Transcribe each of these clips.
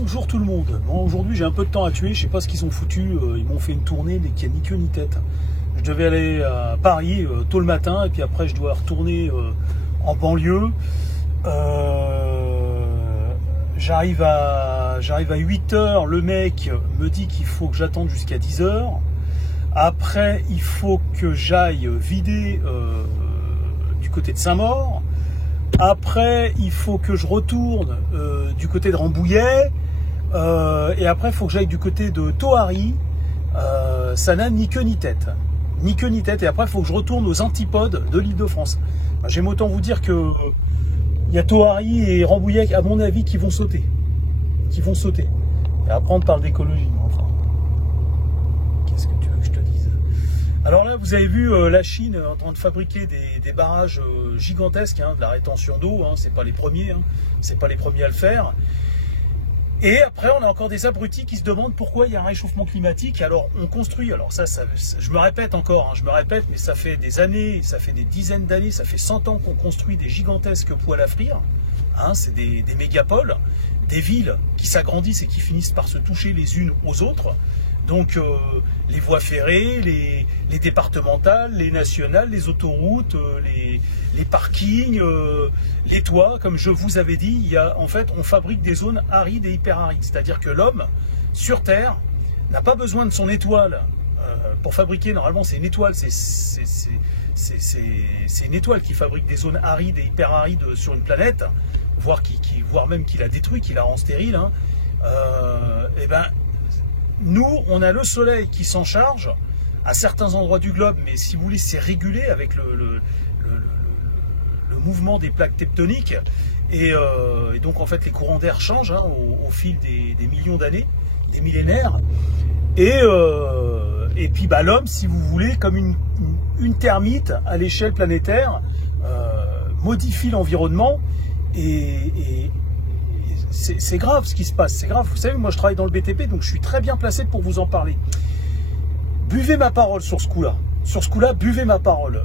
Bonjour tout le monde. Bon, aujourd'hui j'ai un peu de temps à tuer, je sais pas ce qu'ils ont foutu, ils m'ont fait une tournée mais qui a ni queue ni tête. Je devais aller à Paris tôt le matin et puis après je dois retourner en banlieue. J'arrive à 8h, le mec me dit qu'il faut que j'attende jusqu'à 10h. Après il faut que j'aille vider du côté de Saint-Maur. Après, il faut que je retourne du côté de Rambouillet. Et après, il faut que j'aille du côté de Thoiry. Ça n'a ni queue ni tête. Ni queue ni tête. Et après, il faut que je retourne aux antipodes de l'Île-de-France. J'aime autant vous dire que il y a Thoiry et Rambouillet, à mon avis, qui vont sauter. Et après, on parle d'écologie. Enfin, qu'est-ce que tu veux que je te dise? Alors là, vous avez vu la Chine en train de fabriquer des barrages gigantesques, de la rétention d'eau, c'est pas les premiers, c'est pas les premiers à le faire. Et après, on a encore des abrutis qui se demandent pourquoi il y a un réchauffement climatique. Alors, on construit, alors ça je me répète encore, mais ça fait des années, ça fait des dizaines d'années, ça fait 100 ans qu'on construit des gigantesques poêles à frire. C'est des mégapoles, des villes qui s'agrandissent et qui finissent par se toucher les unes aux autres. Donc les voies ferrées, les départementales, les nationales, les autoroutes, les parkings, les toits, comme je vous avais dit, en fait on fabrique des zones arides et hyper arides. C'est-à-dire que l'homme, sur Terre, n'a pas besoin de son étoile pour fabriquer, normalement c'est une étoile, c'est une étoile qui fabrique des zones arides et hyper arides sur une planète, voire même qui la détruit, qui la rend stérile. Et ben nous, on a le soleil qui s'en charge à certains endroits du globe, mais si vous voulez, c'est régulé avec le mouvement des plaques tectoniques. Et donc, en fait, les courants d'air changent au fil des millions d'années, des millénaires. Et puis, l'homme, si vous voulez, comme une termite à l'échelle planétaire, modifie l'environnement et c'est grave ce qui se passe, c'est grave. Vous savez, moi je travaille dans le BTP, donc je suis très bien placé pour vous en parler. Buvez ma parole sur ce coup-là. Sur ce coup-là, buvez ma parole.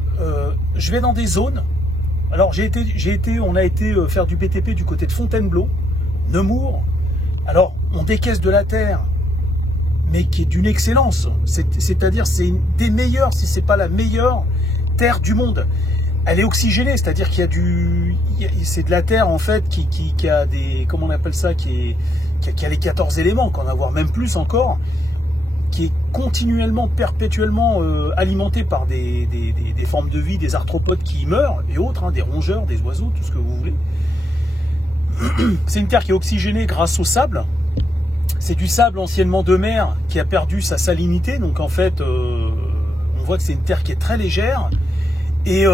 Je vais dans des zones. Alors on a été faire du BTP du côté de Fontainebleau, Nemours. Alors, on décaisse de la terre, mais qui est d'une excellence. C'est-à-dire, c'est une des meilleures, si c'est pas la meilleure terre du monde. Elle est oxygénée, c'est-à-dire qu'il y a c'est de la terre en fait qui a des, comment on appelle ça, qui a les 14 éléments, qu'on a voire même plus encore, qui est continuellement, perpétuellement alimentée par des formes de vie, des arthropodes qui y meurent et autres, des rongeurs, des oiseaux, tout ce que vous voulez. C'est une terre qui est oxygénée grâce au sable. C'est du sable anciennement de mer qui a perdu sa salinité, donc en fait, on voit que c'est une terre qui est très légère. Et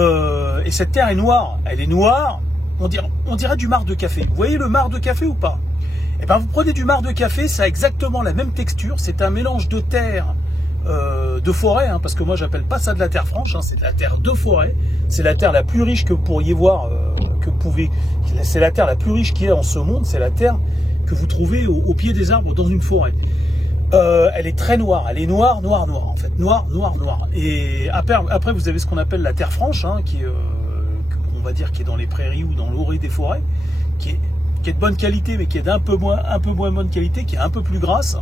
cette terre est noire, elle est noire, on dirait du marc de café. Vous voyez le marc de café ou pas? Eh bien vous prenez du marc de café, ça a exactement la même texture, c'est un mélange de terre, de forêt, parce que moi j'appelle pas ça de la terre franche, c'est de la terre de forêt, c'est la terre la plus riche que vous pourriez voir, c'est la terre la plus riche qu'il y a en ce monde, c'est la terre que vous trouvez au pied des arbres dans une forêt. Elle est très noire, elle est noire en fait, noire. Et après vous avez ce qu'on appelle la terre franche, qui est, on va dire, qui est dans les prairies ou dans l'orée des forêts, qui est de bonne qualité, mais qui est d'un peu moins bonne qualité, qui est un peu plus grasse,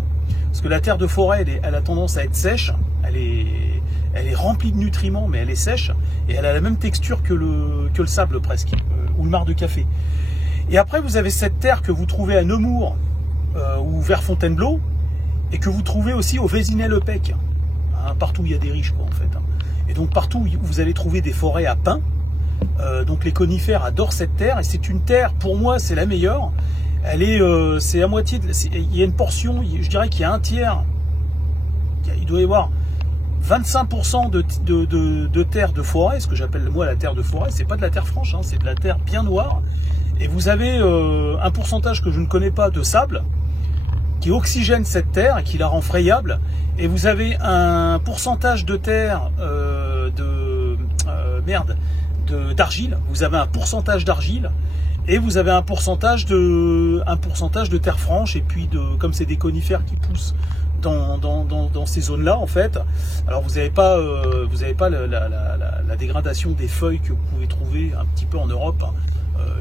parce que la terre de forêt, elle a tendance à être sèche, elle est remplie de nutriments, mais elle est sèche, et elle a la même texture que le sable presque, ou le marc de café. Et après vous avez cette terre que vous trouvez à Nemours ou vers Fontainebleau, et que vous trouvez aussi au Vézinay-le-Pec, partout où il y a des riches, en fait. Et donc partout où vous allez trouver des forêts à pins, donc les conifères adorent cette terre, et c'est une terre, pour moi, c'est la meilleure. Elle est, c'est à moitié, il y a une portion, je dirais qu'il y a un tiers, il doit y avoir 25% de terre de forêt, ce que j'appelle moi la terre de forêt, c'est pas de la terre franche, c'est de la terre bien noire, et vous avez un pourcentage que je ne connais pas de sable, qui oxygène cette terre et qui la rend frayable, et vous avez un pourcentage de terre d'argile, vous avez un pourcentage d'argile, et vous avez un pourcentage de terre franche, et puis comme c'est des conifères qui poussent dans ces zones-là, en fait, alors vous n'avez pas la dégradation des feuilles que vous pouvez trouver un petit peu en Europe,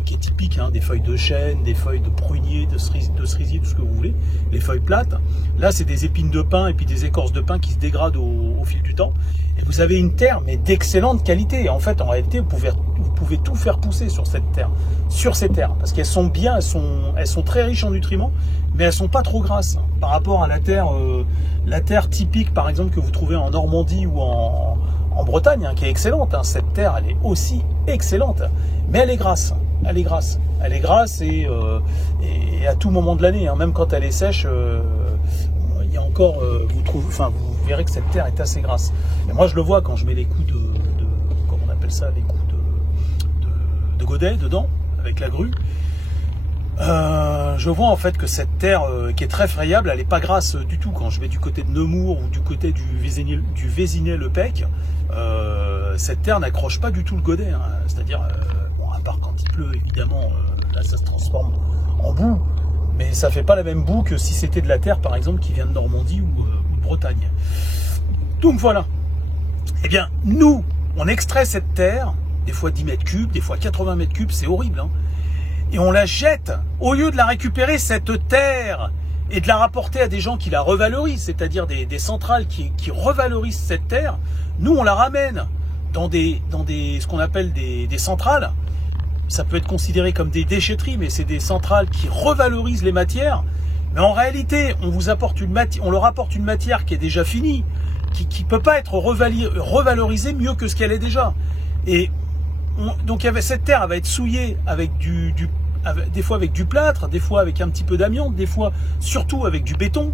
qui est typique, hein, des feuilles de chêne, des feuilles de prunier, de cerisier, tout ce que vous voulez, les feuilles plates. Là, c'est des épines de pin et puis des écorces de pin qui se dégradent au fil du temps. Et vous avez une terre, mais d'excellente qualité. En fait, en réalité, vous pouvez tout faire pousser sur cette terre, sur ces terres, parce qu'elles sont bien, elles sont très riches en nutriments, mais elles sont pas trop grasses par rapport à la terre typique, par exemple, que vous trouvez en Normandie ou en Bretagne, hein, qui est excellente. Hein. Cette terre, elle est aussi excellente, mais elle est grasse. Elle est grasse. Elle est grasse et à tout moment de l'année, hein, même quand elle est sèche, il y a encore, vous verrez que cette terre est assez grasse. Et moi, je le vois quand je mets les coups comment on appelle ça, les coups de godet dedans, avec la grue. Je vois en fait que cette terre qui est très frayable, elle n'est pas grasse du tout. Quand je vais du côté de Nemours ou du côté du Vésinet-le-Pec, cette terre n'accroche pas du tout le godet. Hein. C'est-à-dire, à part quand il pleut, évidemment, là ça se transforme en boue, mais ça fait pas la même boue que si c'était de la terre, par exemple, qui vient de Normandie ou de Bretagne. Donc voilà. Eh bien, nous, on extrait cette terre, des fois 10 mètres cubes, des fois 80 mètres cubes, c'est horrible, hein. Et on la jette, au lieu de la récupérer, cette terre, et de la rapporter à des gens qui la revalorisent, c'est-à-dire des centrales qui revalorisent cette terre, nous on la ramène dans ce qu'on appelle des centrales. Ça peut être considéré comme des déchetteries, mais c'est des centrales qui revalorisent les matières. Mais en réalité, on leur apporte une matière qui est déjà finie, qui peut pas être revalorisée mieux que ce qu'elle est déjà. Et donc cette terre, elle va être souillée avec des fois avec du plâtre, des fois avec un petit peu d'amiante, des fois surtout avec du béton,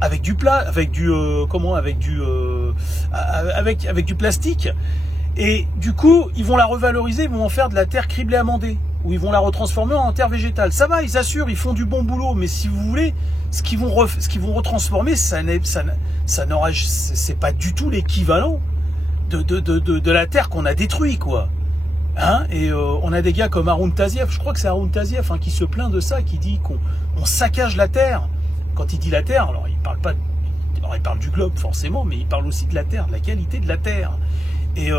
avec du plastique. Et du coup, ils vont la revaloriser, ils vont en faire de la terre criblée amendée, ou ils vont la retransformer en terre végétale. Ça va, ils assurent, ils font du bon boulot, mais si vous voulez, ce qu'ils vont retransformer, c'est pas du tout l'équivalent de la terre qu'on a détruite, quoi. Hein, et on a des gars comme Haroun Tazieff, je crois que c'est Haroun Tazieff, hein, qui se plaint de ça, qui dit qu'on saccage la terre. Quand il dit la terre, alors il parle du globe forcément, mais il parle aussi de la terre, de la qualité de la terre. Et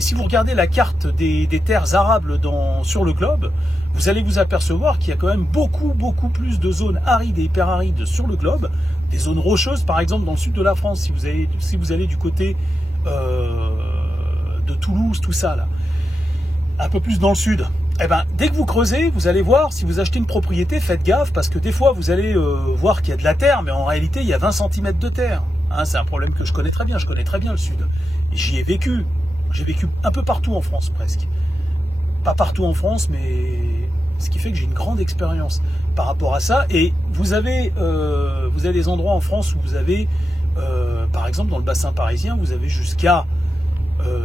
si vous regardez la carte des terres arables sur le globe, vous allez vous apercevoir qu'il y a quand même beaucoup plus de zones arides et hyperarides sur le globe, des zones rocheuses par exemple dans le sud de la France, si vous allez du côté de Toulouse, tout ça là, un peu plus dans le sud. Eh ben, dès que vous creusez, vous allez voir, si vous achetez une propriété, faites gaffe, parce que des fois vous allez voir qu'il y a de la terre, mais en réalité il y a 20 cm de terre. Hein, c'est un problème que je connais très bien le sud. J'y ai vécu. J'ai vécu un peu partout en France, presque. Pas partout en France, mais ce qui fait que j'ai une grande expérience par rapport à ça. Et vous avez des endroits en France où vous avez, par exemple dans le bassin parisien, vous avez jusqu'à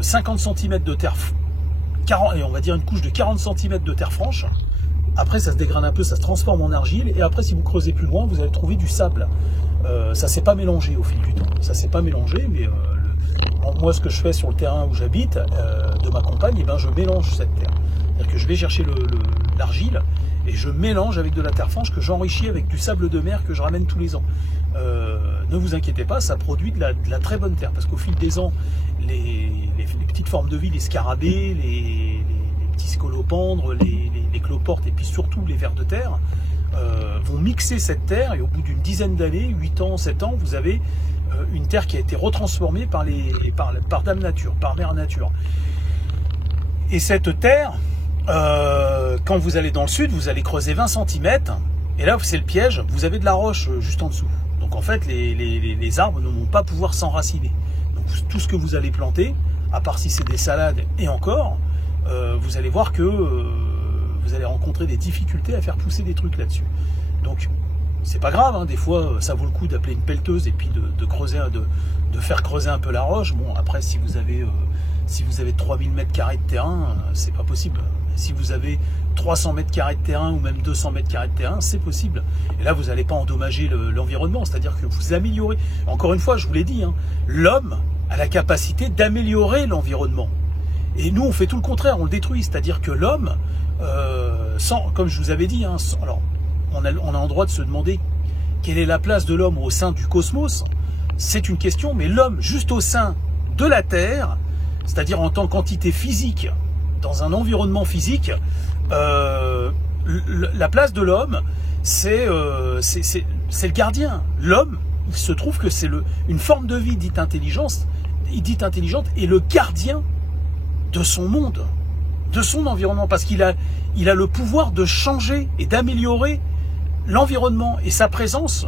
50 cm de terre, et on va dire une couche de 40 cm de terre franche. Après, ça se dégrade un peu, ça se transforme en argile. Et après, si vous creusez plus loin, vous allez trouver du sable. Ça s'est pas mélangé au fil du temps. Ça s'est pas mélangé, mais moi, ce que je fais sur le terrain où j'habite, de ma campagne, eh ben, je mélange cette terre. C'est-à-dire que je vais chercher l'argile et je mélange avec de la terre franche que j'enrichis avec du sable de mer que je ramène tous les ans. Ne vous inquiétez pas, ça produit de la très bonne terre. Parce qu'au fil des ans, les petites formes de vie, les scarabées, les petits scolopendres, les cloportes et puis surtout les vers de terre, vont mixer cette terre et au bout d'une dizaine d'années, 8 ans, 7 ans, vous avez une terre qui a été retransformée par Dame Nature, par Mère Nature. Et cette terre, quand vous allez dans le sud, vous allez creuser 20 cm, et là c'est le piège, vous avez de la roche juste en dessous. Donc en fait, les arbres ne vont pas pouvoir s'enraciner. Donc tout ce que vous allez planter, à part si c'est des salades et encore, vous allez voir que vous allez rencontrer des difficultés à faire pousser des trucs là-dessus. Donc c'est pas grave, hein, des fois ça vaut le coup d'appeler une pelleteuse et puis de faire creuser un peu la roche. Bon, après si vous avez 3000 m² de terrain, c'est pas possible. Si vous avez 300 m² de terrain ou même 200 m² de terrain, c'est possible. Et là, vous n'allez pas endommager l'environnement, c'est-à-dire que vous améliorez. Encore une fois, je vous l'ai dit, hein, l'homme a la capacité d'améliorer l'environnement. Et nous, on fait tout le contraire, on le détruit. C'est-à-dire que l'homme, comme je vous avais dit, hein, alors on a le droit de se demander quelle est la place de l'homme au sein du cosmos. C'est une question, mais l'homme, juste au sein de la Terre, c'est-à-dire en tant qu'entité physique, dans un environnement physique, la place de l'homme, c'est le gardien. L'homme, il se trouve que c'est une forme de vie dite intelligente et le gardien de son monde, de son environnement, parce qu'il a le pouvoir de changer et d'améliorer l'environnement, et sa présence,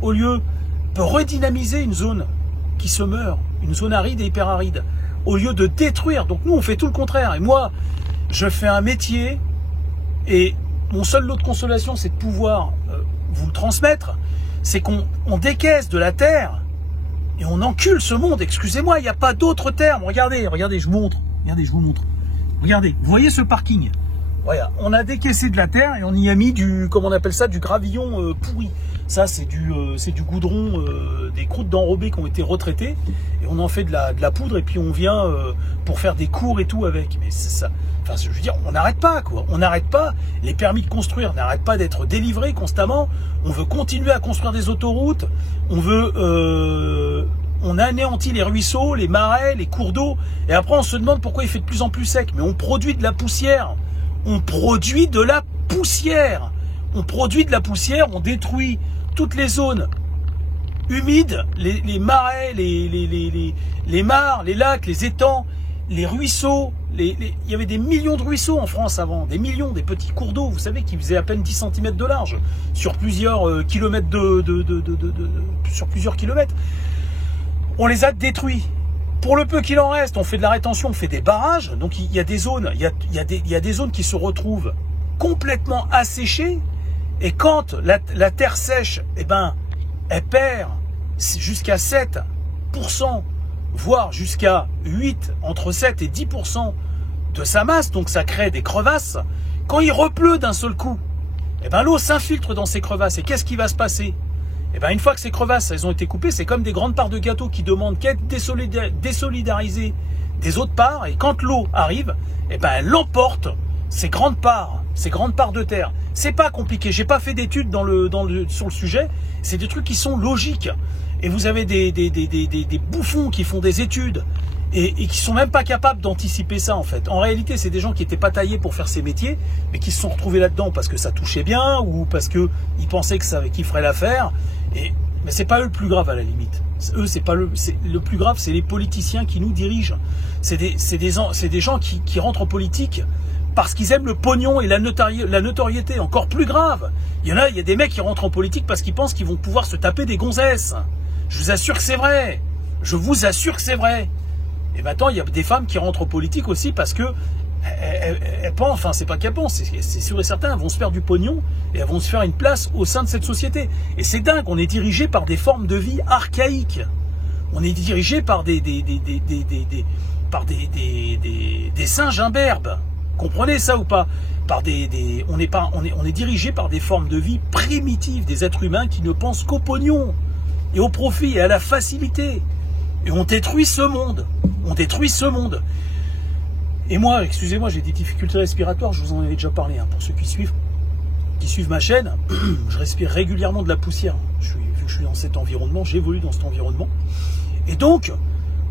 au lieu, peut redynamiser une zone qui se meurt, une zone aride et hyper aride, au lieu de détruire. Donc nous, on fait tout le contraire. Et moi, je fais un métier, et mon seul lot de consolation, c'est de pouvoir vous le transmettre, c'est qu'on décaisse de la terre, et on encule ce monde. Excusez-moi, il n'y a pas d'autre terme. Regardez, je vous montre. Regardez, vous voyez ce parking? Voilà, on a décaissé de la terre et on y a mis du, comment on appelle ça, du gravillon pourri. Ça, c'est du goudron, des croûtes d'enrobés qui ont été retraitées, et on en fait de la poudre, et puis on vient pour faire des cours et tout avec. Mais c'est ça. Enfin, je veux dire, on n'arrête pas, quoi. On n'arrête pas. Les permis de construire n'arrêtent pas d'être délivrés constamment. On veut continuer à construire des autoroutes. On anéantit les ruisseaux, les marais, les cours d'eau, et après on se demande pourquoi il fait de plus en plus sec. Mais on produit de la poussière. On produit de la poussière. On détruit toutes les zones humides, les marais, les mares, les lacs, les étangs, les ruisseaux. Il y avait des millions de ruisseaux en France avant, des millions, des petits cours d'eau, vous savez, qui faisaient à peine 10 cm de large, sur plusieurs kilomètres sur plusieurs kilomètres. On les a détruits. Pour le peu qu'il en reste, on fait de la rétention, on fait des barrages. Donc il y a des zones, il y a des zones qui se retrouvent complètement asséchées. Et quand la terre sèche, eh ben, elle perd jusqu'à 7%, voire jusqu'à 8, entre 7 et 10% de sa masse. Donc ça crée des crevasses. Quand il repleut d'un seul coup, eh ben, l'eau s'infiltre dans ces crevasses. Et qu'est-ce qui va se passer? Et bien, une fois que ces crevasses elles ont été coupées, c'est comme des grandes parts de gâteau qui demandent qu'à être désolidarisées des autres parts. Et quand l'eau arrive, et ben, elle emporte ces grandes parts de terre. C'est pas compliqué. J'ai pas fait d'études sur le sujet. C'est des trucs qui sont logiques. Et vous avez des bouffons qui font des études et qui sont même pas capables d'anticiper ça, en fait. En réalité, c'est des gens qui étaient pas taillés pour faire ces métiers, mais qui se sont retrouvés là-dedans parce que ça touchait bien ou parce que ils pensaient qu'ils feraient l'affaire. Mais c'est pas eux le plus grave, à la limite. Eux, c'est pas le plus grave, c'est les politiciens qui nous dirigent. C'est des gens qui rentrent en politique parce qu'ils aiment le pognon et la notoriété. Encore plus grave, il y a des mecs qui rentrent en politique parce qu'ils pensent qu'ils vont pouvoir se taper des gonzesses. Je vous assure que c'est vrai. Je vous assure que c'est vrai. Et maintenant, il y a des femmes qui rentrent en politique aussi parce que elles pensent, enfin, c'est pas qu'elles pensent, c'est sûr et certain, elles vont se faire du pognon et elles vont se faire une place au sein de cette société. Et c'est dingue, on est dirigé par des formes de vie archaïques. On est dirigé par des singes imberbes. Comprenez ça ou pas? On est dirigé par des formes de vie primitives, des êtres humains qui ne pensent qu'au pognon et au profit et à la facilité. Et on détruit ce monde. On détruit ce monde. Et moi, excusez-moi, j'ai des difficultés respiratoires, je vous en avais déjà parlé, hein, pour ceux qui suivent ma chaîne. Je respire régulièrement de la poussière. Vu que je suis dans cet environnement, j'évolue dans cet environnement. Et donc,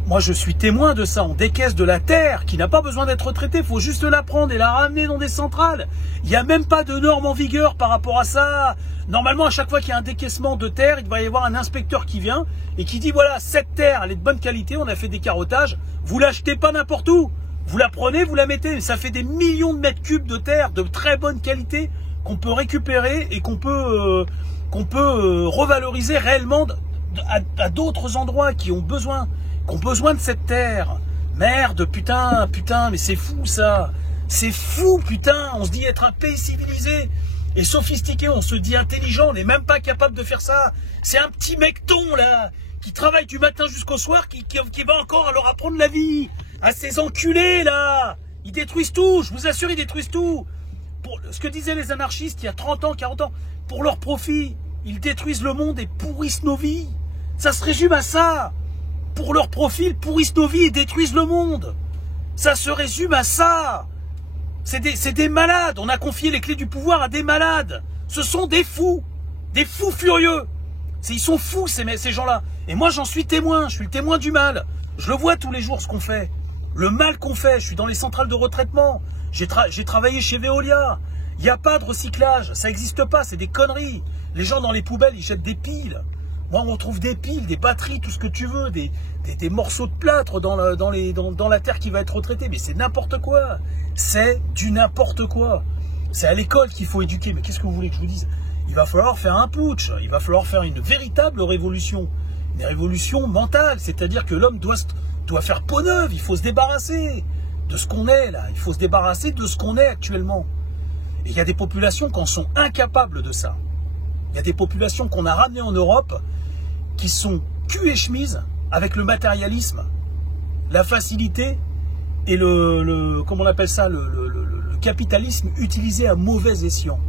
moi je suis témoin de ça. On décaisse de la terre qui n'a pas besoin d'être traitée, il faut juste la prendre et la ramener dans des centrales. Il n'y a même pas de normes en vigueur par rapport à ça. Normalement, à chaque fois qu'il y a un décaissement de terre, il va y avoir un inspecteur qui vient et qui dit voilà, cette terre, elle est de bonne qualité, on a fait des carottages, vous l'achetez pas n'importe où. Vous la prenez, vous la mettez, ça fait des millions de mètres cubes de terre de très bonne qualité qu'on peut récupérer et qu'on peut revaloriser réellement à d'autres endroits qui ont besoin de cette terre. Merde, putain, mais c'est fou ça. C'est fou, putain. On se dit être un pays civilisé et sophistiqué, on se dit intelligent, on n'est même pas capable de faire ça. C'est un petit mecton là qui travaille du matin jusqu'au soir, qui va encore leur apprendre la vie. À ces enculés là, ils détruisent tout, je vous assure, ils détruisent tout. Pour ce que disaient les anarchistes il y a 30 ans, 40 ans, pour leur profit, ils détruisent le monde et pourrissent nos vies. Ça se résume à ça. Pour leur profit, ils pourrissent nos vies et détruisent le monde. Ça se résume à ça. C'est des malades. On a confié les clés du pouvoir à des malades. Ce sont des fous furieux. Ils sont fous ces gens-là. Et moi j'en suis témoin, je suis le témoin du mal. Je le vois tous les jours ce qu'on fait. Le mal qu'on fait, je suis dans les centrales de retraitement, J'ai travaillé chez Veolia. Il n'y a pas de recyclage. Ça n'existe pas. C'est des conneries. Les gens dans les poubelles, ils jettent des piles. Moi, on trouve des piles, des batteries, tout ce que tu veux, des morceaux de plâtre dans la terre qui va être retraitée. Mais c'est n'importe quoi. C'est du n'importe quoi. C'est à l'école qu'il faut éduquer. Mais qu'est-ce que vous voulez que je vous dise? Il va falloir faire un putsch. Il va falloir faire une véritable révolution. Une révolution mentale. C'est-à-dire que l'homme doit faire peau neuve. Il faut se débarrasser de ce qu'on est là. Il faut se débarrasser de ce qu'on est actuellement. Et il y a des populations qui en sont incapables de ça. Il y a des populations qu'on a ramenées en Europe qui sont cul et chemise avec le matérialisme, la facilité et comment on appelle ça, le capitalisme utilisé à mauvais escient.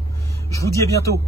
Je vous dis à bientôt.